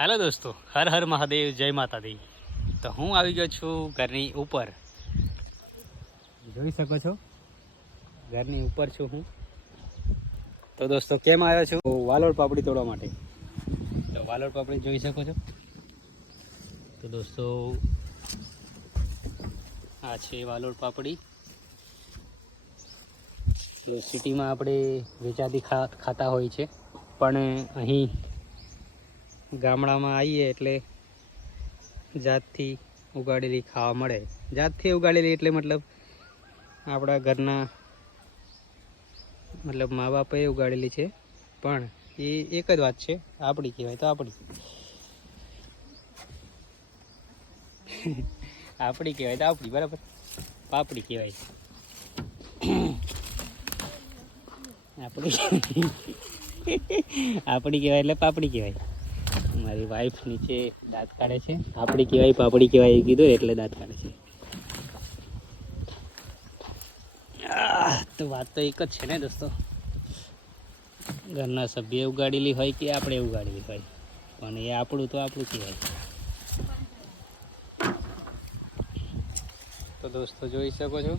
Hello દોસ્તો, હર હર મહાદેવ, જય માતાજી. તો હું આવી ગયો છું ઘરની ઉપર. જોઈ શકો છો? ઘરની ઉપર છું હું. તો દોસ્તો, કેમ આવ્યો છું? વાલોડ પાપડી તોડવા માટે. તો વાલોડ પાપડી જોઈ શકો છો? તો દોસ્તો, આ છે વાલોડ પાપડી. તો સિટીમાં આપણે વેચાતી ખાતા હોય છે. પણ અહીં ગામડામાં આવીએ એટલે જાતથી ઉગાડેલી ખાવા મળે. જાતથી ઉગાડેલી એટલે મતલબ આપણા ઘરના મતલબ મા બાપે ઉગાડેલી છે. પણ એ એક જ વાત છે, આપણી કહેવાય તો આપણી. આપણી કહેવાય તો આપણી, બરાબર? પાપડી કહેવાય. આપણી આપણી કહેવાય એટલે પાપડી કહેવાય. મારી વાઈફ નીચે દાંત કાઢે છે. આપણી કહેવાય, પાપડી કહેવાય એ કીધું એટલે દાંત કાઢે છે. તો વાત તો એક જ છે ને દોસ્તો. ઘરના સભ્ય ઉગાડેલી હોય કે આપણે ઉગાડેલી હોય? પણ એ આપણું તો આપણું કહેવાય. તો દોસ્તો જોઈ શકો છો.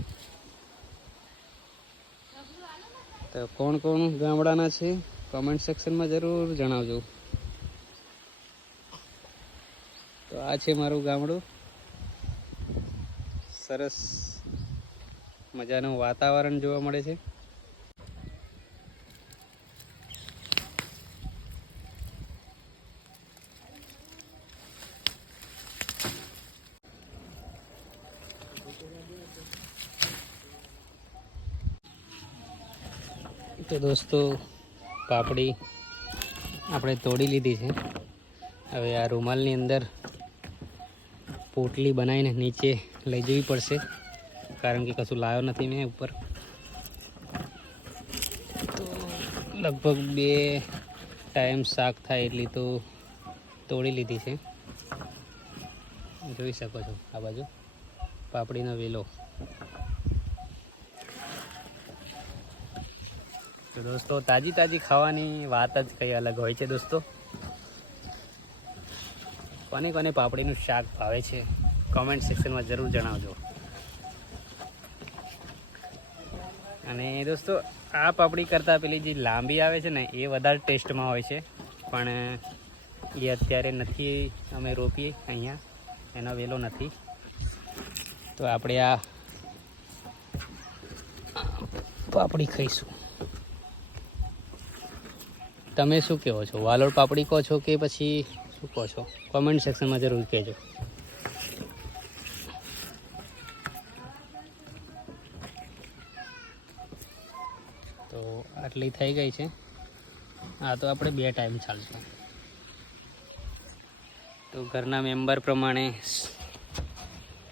તો કોણ કોણ ગામડાના છે? કમેન્ટ સેક્શનમાં જરૂર જણાવજો તો આ છે મારું ગામડું. સરસ મજાનું વાતાવરણ જોવા મળે છે. તો દોસ્તો, પાપડી આપણે તોડી લીધી છે. હવે આ રૂમાલની અંદર પોટલી બનાવીને નીચે લઈ જવી પડશે. કારણ કે કશું લાવ્યો નથી મેં ઉપર. તો લગભગ બે ટાઈમ શાક થાય એટલી તો તોડી લીધી છે. જોઈ શકો છો આ બાજુ. પાપડીનો વેલો. તો દોસ્તો, તાજી તાજી ખાવાની વાત જ કંઈ અલગ હોય છે દોસ્તો. કોને કોને પાપડીનું શાક ભાવે છે? કોમેન્ટ સેક્શનમાં જરૂર જણાવજો. અને દોસ્તો, આ પાપડી કરતાં પેલી જે લાંબી આવે છે ને, એ વધારે ટેસ્ટમાં હોય છે. પણ, એ અત્યારે નથી, અમે રોપીએ અહીંયા. એનો વેલો નથી. તો આપણે આ પાપડી ખાઈશું. તમે શું કહો છો? વાલોડ પાપડી કહો છો કે પછી શું કહો છો? કોમેન્ટ સેક્શનમાં જરૂર કહેજો. તો આટલી થઈ ગઈ છે. આ તો આપણે બે ટાઈમ ચાલશું. તો ઘરના મેમ્બર પ્રમાણે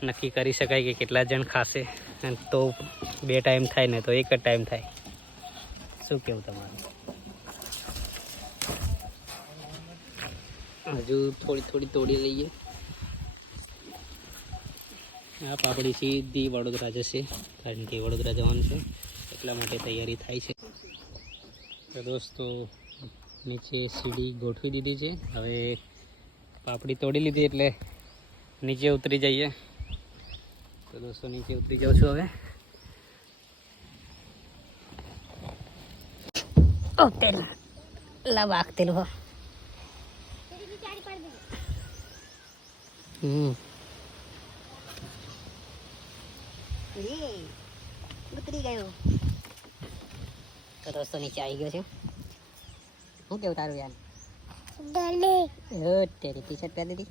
નક્કી કરી શકાય કે કેટલા જણ ખાશે. અને તો બે ટાઈમ થાય ને તો એક જ ટાઈમ થાય. શું કેવું તમારું? હજુ થોડી થોડી તોડી લઈએ આ પાપડી સીધી વડોદરા જશે કારણ વડોદરા જવાનું છે એટલા માટે તૈયારી થાય છે તો દોસ્તો નીચે સીડી ગોઠવી દીધી છે હવે પાપડી તોડી લીધી એટલે નીચે ઉતરી જઈએ તો દોસ્તો નીચે ઉતરી જાઉં છું હવે ઓકે લા વાગતેલું હા હમ ઉતરી ગયો તો દોસ્તો નીચે આવી ગયો છે શું કેવું તારું યાર તેરી ટી શર્ટ પહેરી દીધી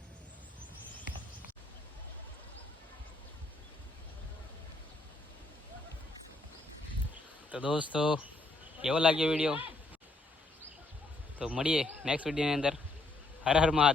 તો દોસ્તો કેવો લાગ્યો વીડિયો તો મળીએ નેક્સ્ટ વિડીયોની અંદર હર હર મહાદેવ